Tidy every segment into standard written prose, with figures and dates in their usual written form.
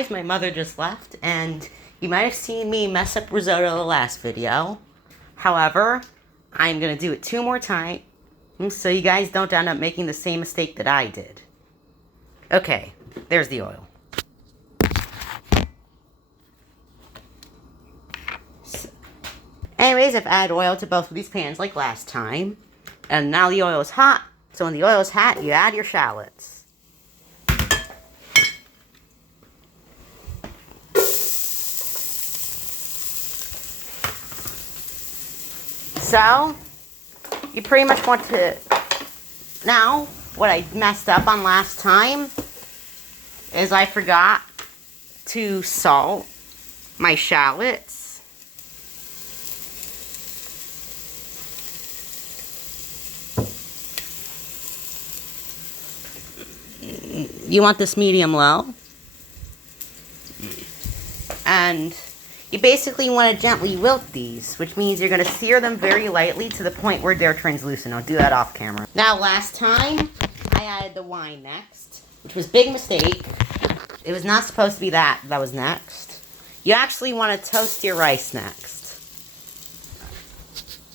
guys, my mother just left, and you might have seen me mess up risotto the last video. However, I'm going to do it 2 more times, so you guys don't end up making the same mistake that I did. Okay, there's the oil. Anyways, I've added oil to both of these pans like last time. And now the oil is hot. So when the oil is hot, you add your shallots. So, you pretty much want to... Now, what I messed up on last time is I forgot to salt my shallots. You want this medium low. And you basically want to gently wilt these, which means you're going to sear them very lightly to the point where they're translucent. I'll do that off camera. Now, last time, I added the wine next, which was a big mistake. It was not supposed to be that was next. You actually want to toast your rice next.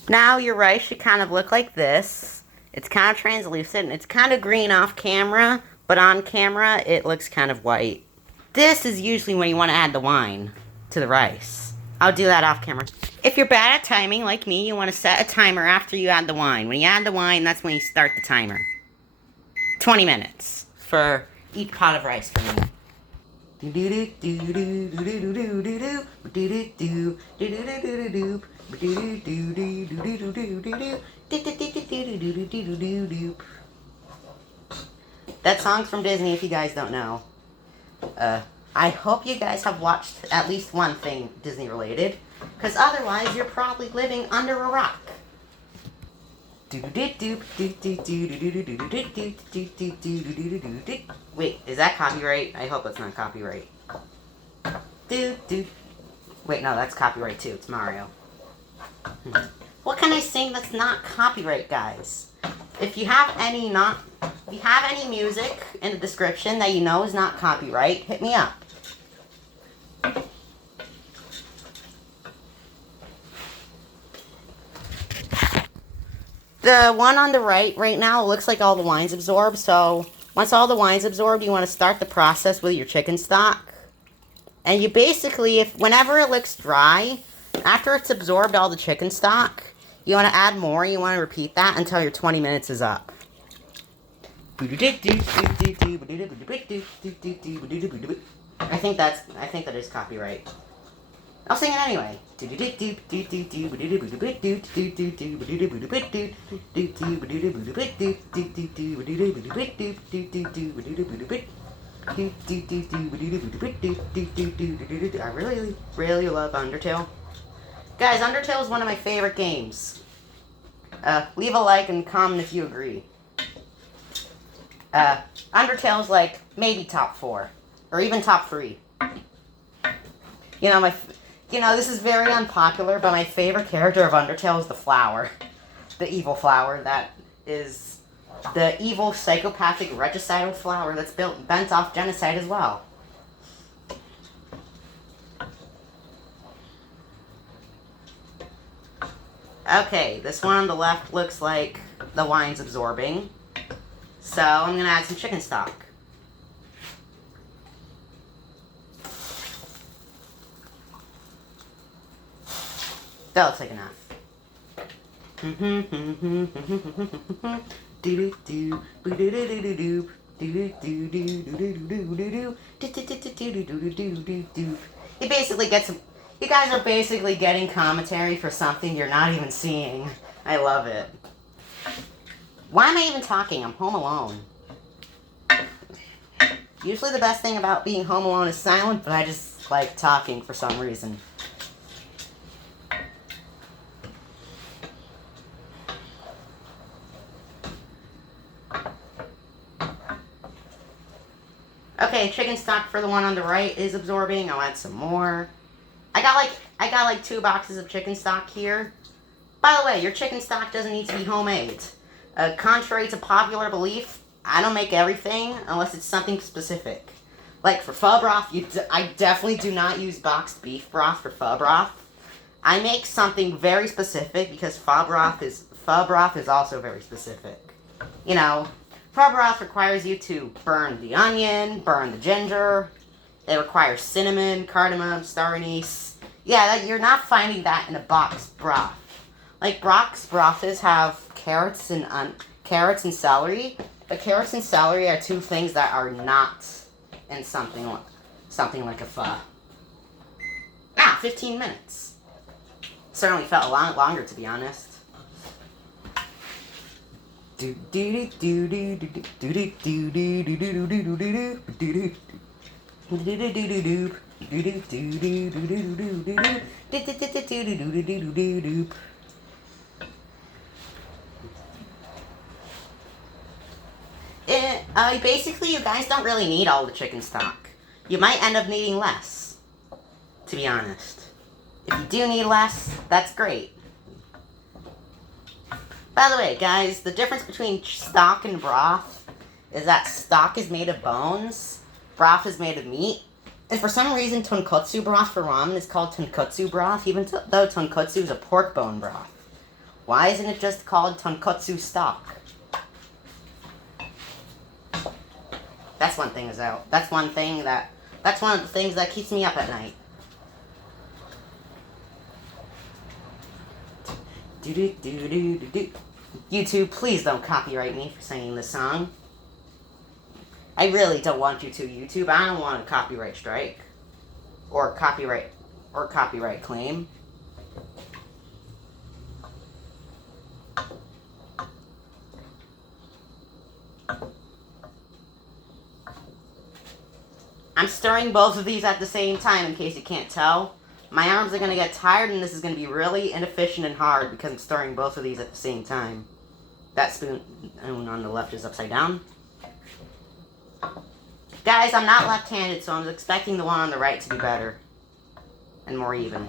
Now, your rice should kind of look like this. It's kind of translucent, and it's kind of green off camera, but on camera, it looks kind of white. This is usually when you want to add the wine to the rice. I'll do that off camera. If you're bad at timing, like me, you want to set a timer after you add the wine. When you add the wine, that's when you start the timer. 20 minutes for each pot of rice for me. That song's from Disney if you guys don't know. I hope you guys have watched at least one thing Disney related, because otherwise you're probably living under a rock. Wait, is that copyright? I hope it's not copyright. Wait, no, that's copyright too. It's Mario. What can I sing that's not copyright, guys? If you have any music in the description that you know is not copyright, hit me up. The one on the right now, it looks like all the wine's absorbed, so once all the wine's absorbed, you want to start the process with your chicken stock. And you basically, whenever it looks dry, after it's absorbed all the chicken stock, you want to add more. You want to repeat that until your 20 minutes is up. I think that is copyright. I'll sing it anyway. I really love Undertale. Guys, Undertale is one of my favorite games. Leave a like and comment if you agree. Undertale is like maybe top 4, or even top 3. This is very unpopular, but my favorite character of Undertale is the flower, the evil flower that is the evil psychopathic regicidal flower that's bent off genocide as well. Okay, this one on the left looks like the wine's absorbing. So I'm going to add some chicken stock. That looks like enough. You guys are basically getting commentary for something you're not even seeing. I love it. Why am I even talking? I'm home alone. Usually the best thing about being home alone is silent, but I just like talking for some reason. Okay, chicken stock for the one on the right is absorbing. I'll add some more. I got like 2 boxes of chicken stock here. By the way, your chicken stock doesn't need to be homemade. Contrary to popular belief, I don't make everything unless it's something specific. Like for pho broth, I definitely do not use boxed beef broth for pho broth. I make something very specific because pho broth is also very specific. You know, pho broth requires you to burn the onion, burn the ginger. It requires cinnamon, cardamom, star anise. Yeah, you're not finding that in a boxed broth. Like boxed broths have carrots and celery, but carrots and celery are two things that are not in something like a pho. 15 minutes. Certainly felt a lot longer, to be honest. Basically, you guys don't really need all the chicken stock. You might end up needing less, to be honest. If you do need less, that's great. By the way, guys, the difference between stock and broth is that stock is made of bones, broth is made of meat. And for some reason, tonkotsu broth for ramen is called tonkotsu broth, even though tonkotsu is a pork bone broth. Why isn't it just called tonkotsu stock? That's one thing that's one of the things that keeps me up at night. YouTube, please don't copyright me for singing this song. I really don't want you to, YouTube. I don't want a copyright strike. Or copyright claim. I'm stirring both of these at the same time, in case you can't tell. My arms are going to get tired, and this is going to be really inefficient and hard because I'm stirring both of these at the same time. That spoon on the left is upside down. Guys, I'm not left-handed, so I'm expecting the one on the right to be better. And more even.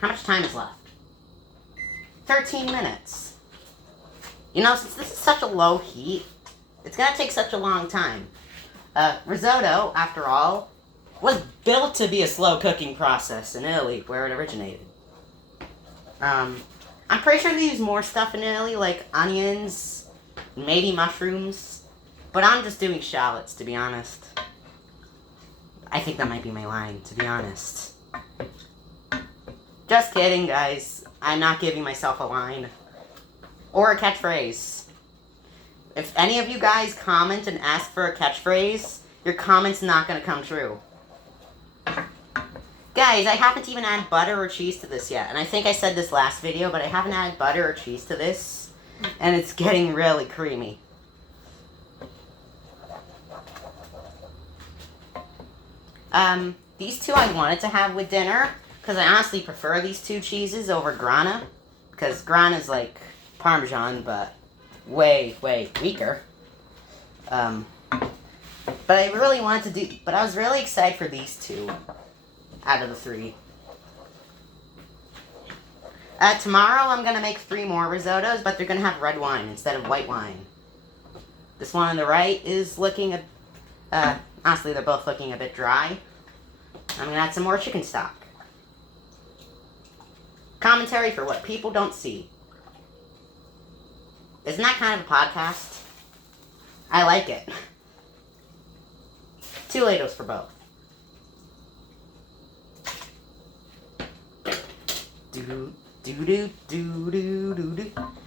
How much time is left? 13 minutes. You know, since this is such a low heat, it's going to take such a long time. Risotto, after all, was built to be a slow cooking process in Italy, where it originated. I'm pretty sure they use more stuff in Italy, like onions, maybe mushrooms, but I'm just doing shallots, to be honest. I think that might be my line, to be honest. Just kidding, guys. I'm not giving myself a line. Or a catchphrase. If any of you guys comment and ask for a catchphrase, your comment's not going to come true. Guys, I haven't even added butter or cheese to this yet. And I think I said this last video, but I haven't added butter or cheese to this. And it's getting really creamy. These two I wanted to have with dinner, because I honestly prefer these two cheeses over Grana. Because Grana's like Parmesan, but way, way weaker. But I really wanted to do, but I was really excited for these two out of the three. Tomorrow I'm going to make 3 more risottos, but they're going to have red wine instead of white wine. This one on the right is looking, honestly, they're both looking a bit dry. I'm going to add some more chicken stock. Commentary for what people don't see. Isn't that kind of a podcast? I like it. 2 ladles for both.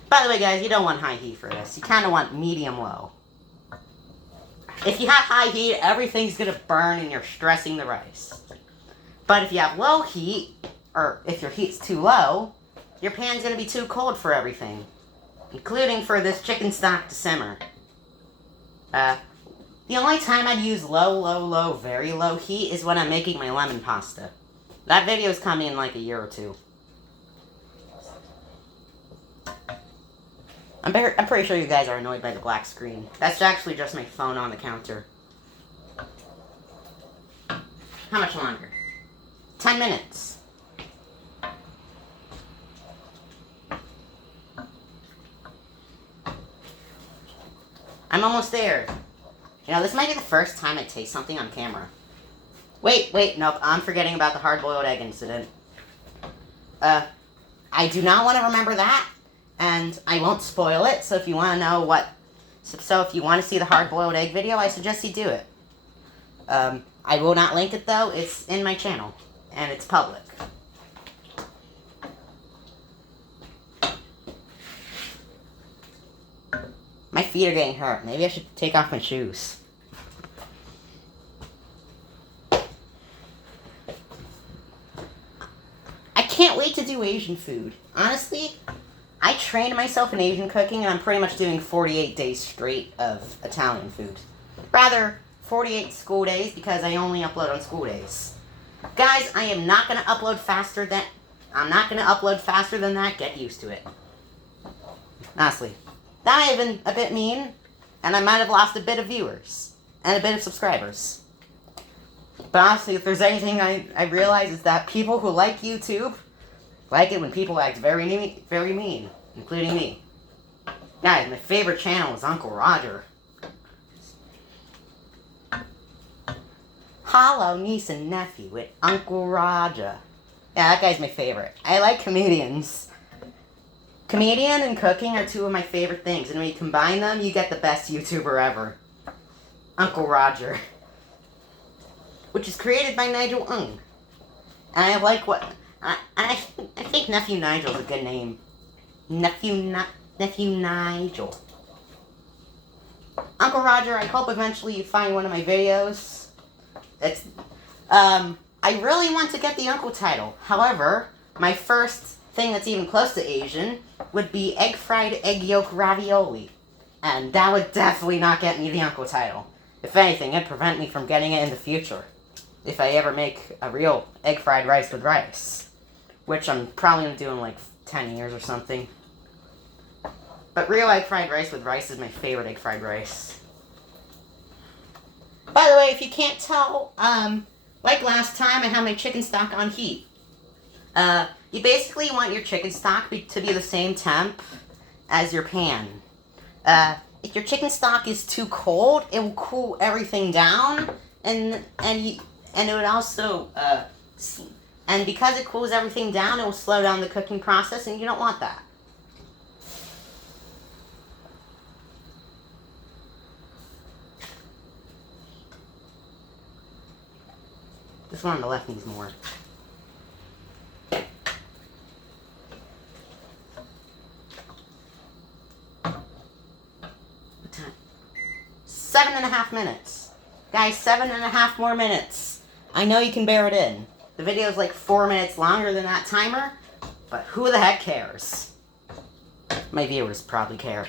By the way, guys, you don't want high heat for this. You kind of want medium-low. If you have high heat, everything's going to burn and you're stressing the rice. But if you have low heat, or if your heat's too low, your pan's going to be too cold for everything. Including for this chicken stock to simmer. The only time I'd use low, very low heat is when I'm making my lemon pasta. That video's coming in like a year or 2. I'm pretty sure you guys are annoyed by the black screen. That's actually just my phone on the counter. How much longer? 10 minutes. I'm almost there. You know, this might be the first time I taste something on camera. Wait, nope, I'm forgetting about the hard-boiled egg incident. I do not want to remember that, and I won't spoil it, so if you want to know what... So if you want to see the hard-boiled egg video, I suggest you do it. I will not link it, though. It's in my channel, and it's public. My feet are getting hurt. Maybe I should take off my shoes. I can't wait to do Asian food. Honestly, I trained myself in Asian cooking, and I'm pretty much doing 48 days straight of Italian food. Rather, 48 school days, because I only upload on school days. Guys, I am not going to upload faster than... I'm not going to upload faster than that. Get used to it. Honestly. That might have been a bit mean, and I might have lost a bit of viewers, and a bit of subscribers. But honestly, if there's anything I realize is that people who like YouTube like it when people act very mean, including me. Guys, my favorite channel is Uncle Roger. Hello, niece and nephew with Uncle Roger. Yeah, that guy's my favorite. I like comedians. Comedian and cooking are two of my favorite things, and when you combine them, you get the best YouTuber ever. Uncle Roger. Which is created by Nigel Ng. And I like what... I think Nephew Nigel's a good name. Nephew Nigel. Uncle Roger, I hope eventually you find one of my videos. It's... I really want to get the uncle title. However, my first thing that's even close to Asian would be fried egg yolk ravioli. And that would definitely not get me the uncle title. If anything, it'd prevent me from getting it in the future. If I ever make a real egg fried rice with rice. Which I'm probably going to do in like 10 years or something. But real egg fried rice with rice is my favorite egg fried rice. By the way, if you can't tell, like last time, I had my chicken stock on heat. You basically want your chicken stock to be the same temp as your pan. If your chicken stock is too cold, it will cool everything down, and it would also, and because it cools everything down, it will slow down the cooking process, and you don't want that. This one on the left needs more. What time? 7.5 minutes. Guys, 7.5 more minutes. I know you can bear it in. The video is like 4 minutes longer than that timer, but who the heck cares? My viewers probably care.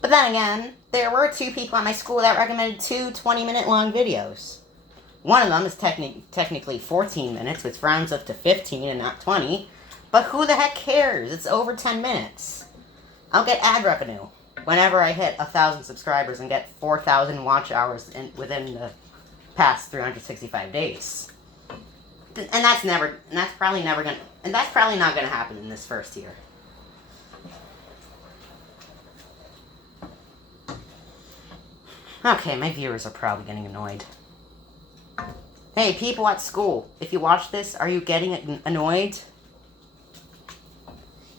But then again, there were 2 people at my school that recommended 2 20-minute long videos. One of them is technically 14 minutes, which rounds up to 15 and not 20. But who the heck cares? It's over 10 minutes. I'll get ad revenue whenever I hit 1,000 subscribers and get 4,000 watch hours within the past 365 days. And that's probably not gonna happen in this first year. Okay, my viewers are probably getting annoyed. Hey, people at school, if you watch this, are you getting annoyed?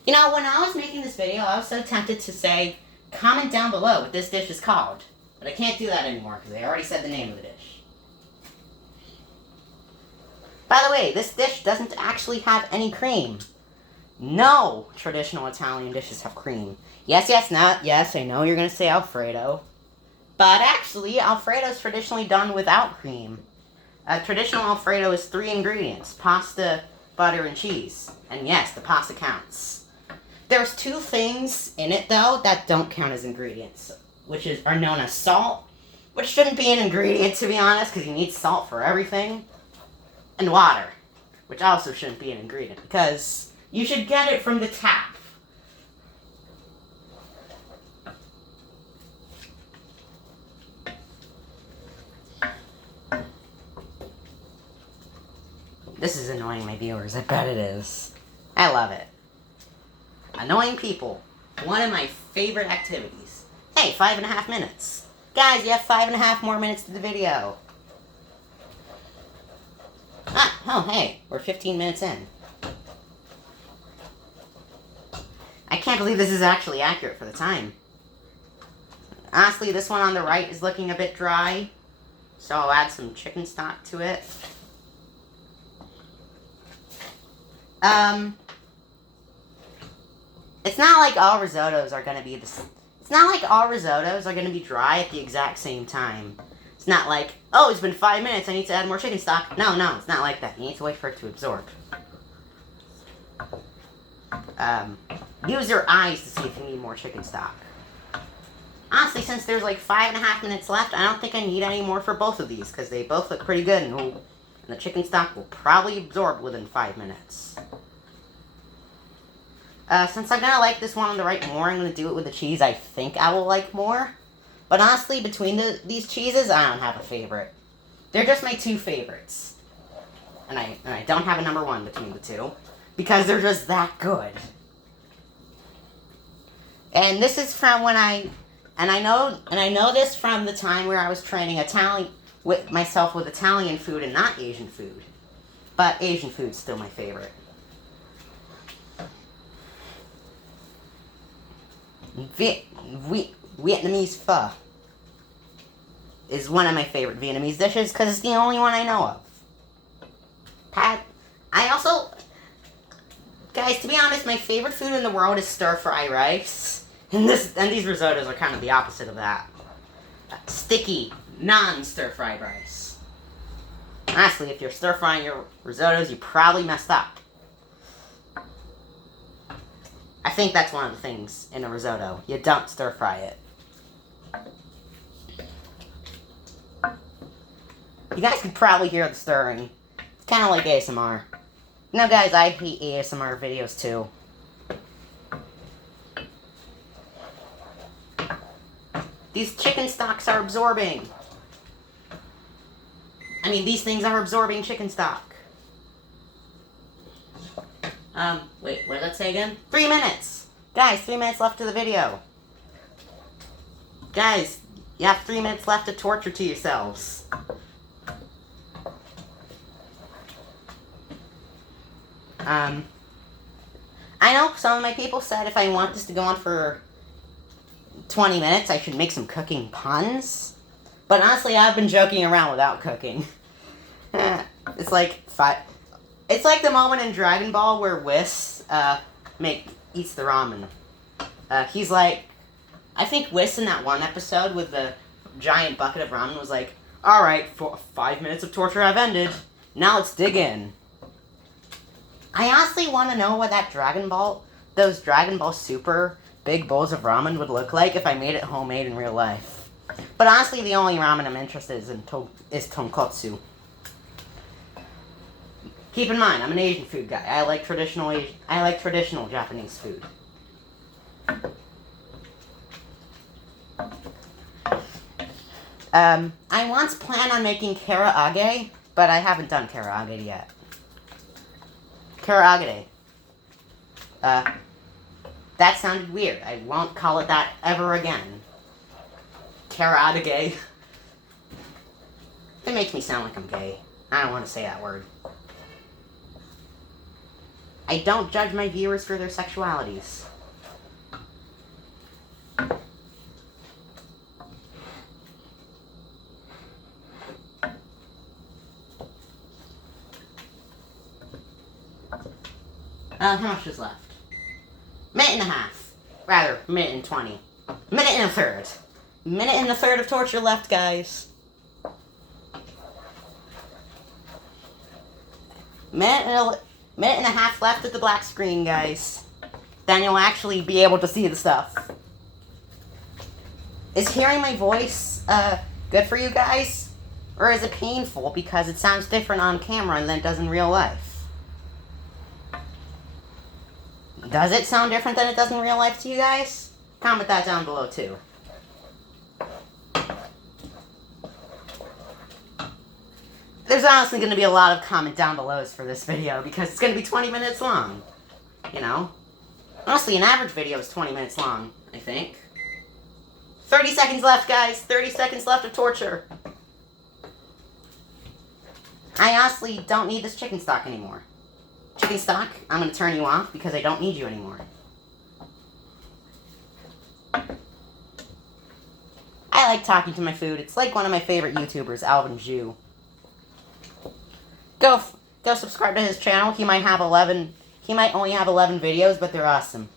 You know, when I was making this video, I was so tempted to say, comment down below what this dish is called. But I can't do that anymore, because I already said the name of the dish. By the way, this dish doesn't actually have any cream. No traditional Italian dishes have cream. Yes, I know you're going to say Alfredo. But actually, Alfredo is traditionally done without cream. Traditional Alfredo is 3 ingredients: pasta, butter, and cheese. And yes, the pasta counts. There's 2 things in it, though, that don't count as ingredients, which are known as salt, which shouldn't be an ingredient, to be honest, because you need salt for everything, and water, which also shouldn't be an ingredient, because you should get it from the tap. This is annoying my viewers, I bet it is. I love it. Annoying people. One of my favorite activities. Hey, 5.5 minutes. Guys, you have 5.5 more minutes to the video. Oh, hey, we're 15 minutes in. I can't believe this is actually accurate for the time. Honestly, this one on the right is looking a bit dry, so I'll add some chicken stock to it. It's not like all risottos are gonna be this. It's not like all risottos are gonna be dry at the exact same time. It's not like, oh, it's been 5 minutes, I need to add more chicken stock. No, it's not like that. You need to wait for it to absorb. Use your eyes to see if you need more chicken stock. Honestly, since there's like 5.5 minutes left, I don't think I need any more for both of these, because they both look pretty good, and the chicken stock will probably absorb within 5 minutes. Since I'm gonna like this one on the right more, I'm gonna do it with the cheese I think I will like more. But honestly, between these cheeses, I don't have a favorite. They're just my two favorites. And I don't have a number one between the two, because they're just that good. And this is from when I know this from the time where I was training with Italian food and not Asian food. But Asian food's still my favorite. Vietnamese pho is one of my favorite Vietnamese dishes because it's the only one I know of. Guys, to be honest, my favorite food in the world is stir-fry rice. And these risottos are kind of the opposite of that. Sticky, non-stir-fried rice. Honestly, if you're stir-frying your risottos, you probably messed up. I think that's one of the things in a risotto. You don't stir-fry it. You guys can probably hear the stirring. It's kind of like ASMR. No, guys, I hate ASMR videos too. These chicken stocks are absorbing. These things are absorbing chicken stock. Wait, what did that say again? 3 minutes! Guys, 3 minutes left to the video. Guys, you have 3 minutes left to torture to yourselves. I know some of my people said if I want this to go on for 20 minutes, I should make some cooking puns. But honestly, I've been joking around without cooking. It's like the moment in Dragon Ball where Whis eats the ramen. He's like, I think Whis in that one episode with the giant bucket of ramen was like, alright, 5 minutes of torture have ended. Now let's dig in. I honestly want to know what those Dragon Ball Super big bowls of ramen would look like if I made it homemade in real life. But honestly, the only ramen I'm interested in is tonkotsu. Keep in mind, I'm an Asian food guy. I like traditional Japanese food. I once planned on making karaage, but I haven't done karaage yet. Karaage. That sounded weird. I won't call it that ever again. Karaage. It makes me sound like I'm gay. I don't want to say that word. I don't judge my viewers for their sexualities. How much is left? Minute and a half. Rather, minute and 20. Minute and a third. Minute and a third of torture left, guys. Minute and a half left at the black screen, guys. Then you'll actually be able to see the stuff. Is hearing my voice good for you guys? Or is it painful because it sounds different on camera than it does in real life? Does it sound different than it does in real life to you guys? Comment that down below too. There's honestly going to be a lot of comment down belows for this video because it's going to be 20 minutes long. You know? Honestly, an average video is 20 minutes long, I think. 30 seconds left, guys. 30 seconds left of torture. I honestly don't need this chicken stock anymore. Chicken stock, I'm going to turn you off because I don't need you anymore. I like talking to my food. It's like one of my favorite YouTubers, Alvin Zhu. Go subscribe to his channel. He might only have 11 videos, but they're awesome.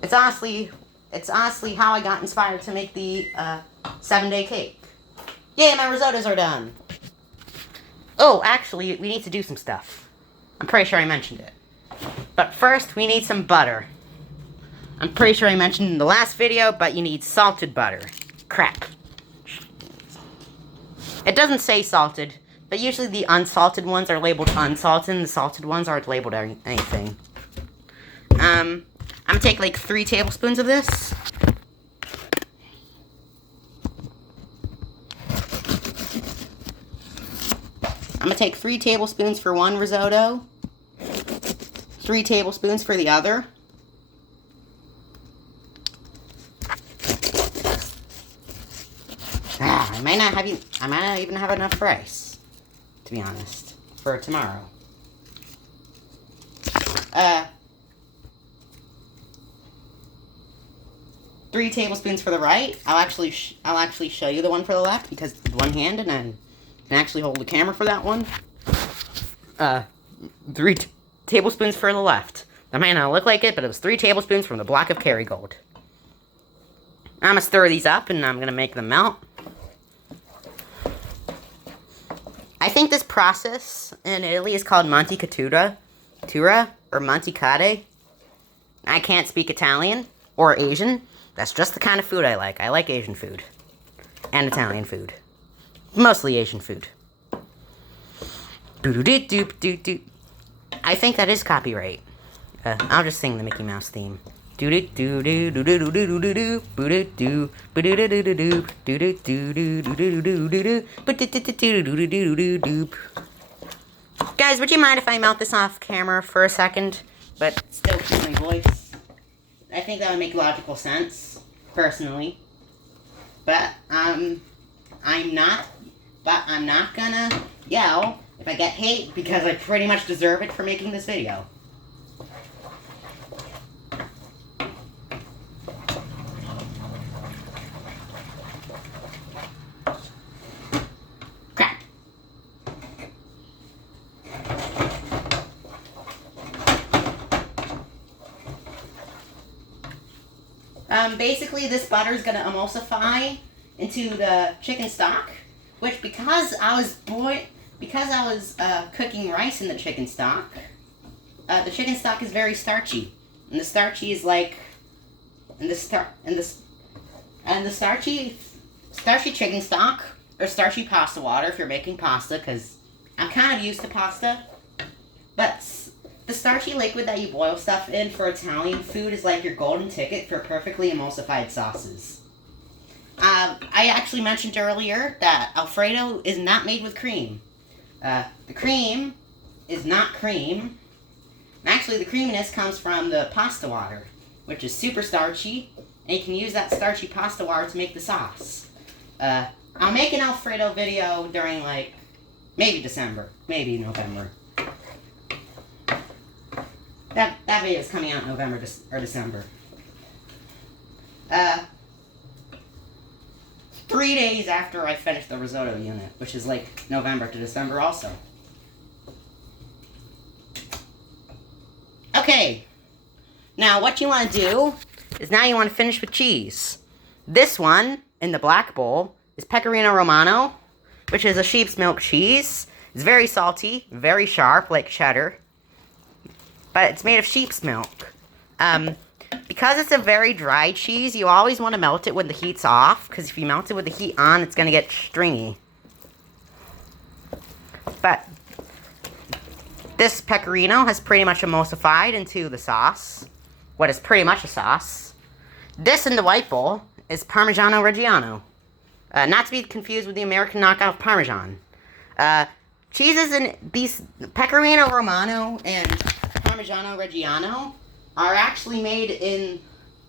It's honestly how I got inspired to make the 7-day cake. Yay, my risottos are done. Oh, actually, we need to do some stuff. I'm pretty sure I mentioned it. But first, we need some butter. I'm pretty sure I mentioned in the last video, but you need salted butter. Crap. It doesn't say salted, but usually the unsalted ones are labeled unsalted, and the salted ones aren't labeled anything. I'm gonna take like 3 tablespoons of this. I'm gonna take 3 tablespoons for one risotto, 3 tablespoons for the other. I might not even have enough rice, to be honest, for tomorrow. 3 tablespoons for the right. I'll actually show you the one for the left because it's one-handed and I can actually hold the camera for that one. 3 tablespoons for the left. That might not look like it, but it was 3 tablespoons from the block of Kerrygold. I'm gonna stir these up and I'm gonna make them melt. I think this process in Italy is called manticatura, or manticate. I can't speak Italian or Asian. That's just the kind of food I like. I like Asian food. And Italian food. Mostly Asian food. I think that is copyright. I'll just sing the Mickey Mouse theme. Guys, would you mind if I melt this off camera for a second, but still keep my voice? I think that would make logical sense, personally. But I'm not gonna yell if I get hate because I pretty much deserve it for making this video. Basically, this butter is going to emulsify into the chicken stock, which because I was cooking rice in the chicken stock is very starchy, and the starchy is like, the starchy chicken stock or starchy pasta water if you're making pasta, because I'm kind of used to pasta, but the starchy liquid that you boil stuff in for Italian food is like your golden ticket for perfectly emulsified sauces. I actually mentioned earlier that Alfredo is not made with cream. The cream is not cream. Actually, the creaminess comes from the pasta water, which is super starchy, and you can use that starchy pasta water to make the sauce. I'll make an Alfredo video during, like, maybe December, maybe November. That video is coming out in November or December. 3 days after I finish the risotto unit, which is like November to December also. Okay, now what you want to do is now you want to finish with cheese. This one in the black bowl is Pecorino Romano, which is a sheep's milk cheese. It's very salty, very sharp, like cheddar. But it's made of sheep's milk. Because it's a very dry cheese, you always want to melt it when the heat's off, because if you melt it with the heat on, it's going to get stringy. But this pecorino has pretty much emulsified into the sauce, what is pretty much a sauce. This in the white bowl is Parmigiano Reggiano, not to be confused with the American knockoff Parmesan. Cheeses in these Pecorino Romano and Parmigiano Reggiano are actually made in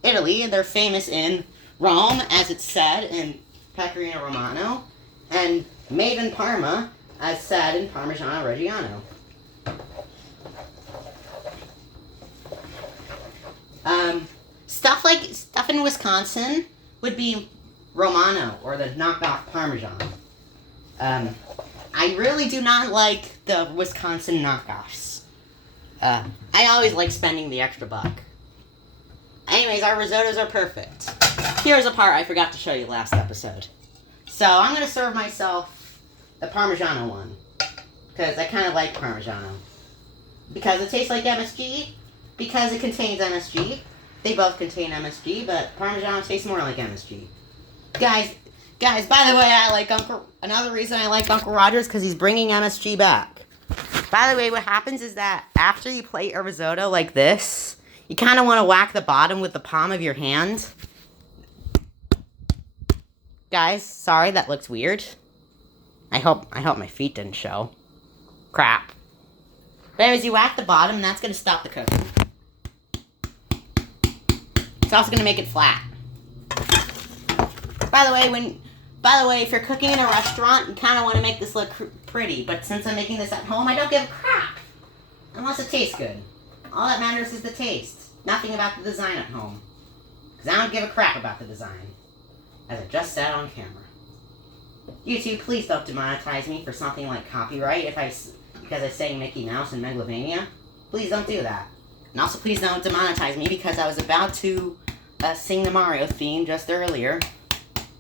Italy, and they're famous in Rome, as it's said in Pecorino Romano, and made in Parma, as said in Parmigiano Reggiano. Stuff in Wisconsin would be Romano, or the knockoff Parmesan. I really do not like the Wisconsin knockoffs. I always like spending the extra buck. Anyways, our risottos are perfect. Here's a part I forgot to show you last episode. So I'm going to serve myself the Parmigiano one, because I kind of like Parmigiano. Because it tastes like MSG, because it contains MSG. They both contain MSG, but Parmigiano tastes more like MSG. Guys, by the way, another reason I like Uncle Roger's, because he's bringing MSG back. By the way, what happens is that after you plate a risotto like this, you kind of want to whack the bottom with the palm of your hand. Guys, sorry, that looks weird. I hope my feet didn't show. Crap. But anyways, you whack the bottom, and that's going to stop the cooking. It's also going to make it flat. By the way, if you're cooking in a restaurant, you kind of want to make this look pretty. But since I'm making this at home, I don't give a crap. Unless it tastes good. All that matters is the taste. Nothing about the design at home. Because I don't give a crap about the design. As I just said on camera. YouTube, please don't demonetize me for something like copyright because I say Mickey Mouse and Megalovania. Please don't do that. And also, please don't demonetize me because I was about to sing the Mario theme just earlier.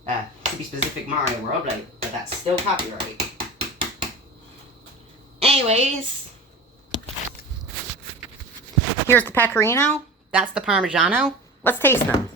To be specific, Mario World, but that's still copyright. Anyways, here's the Pecorino. That's the Parmigiano. Let's taste them.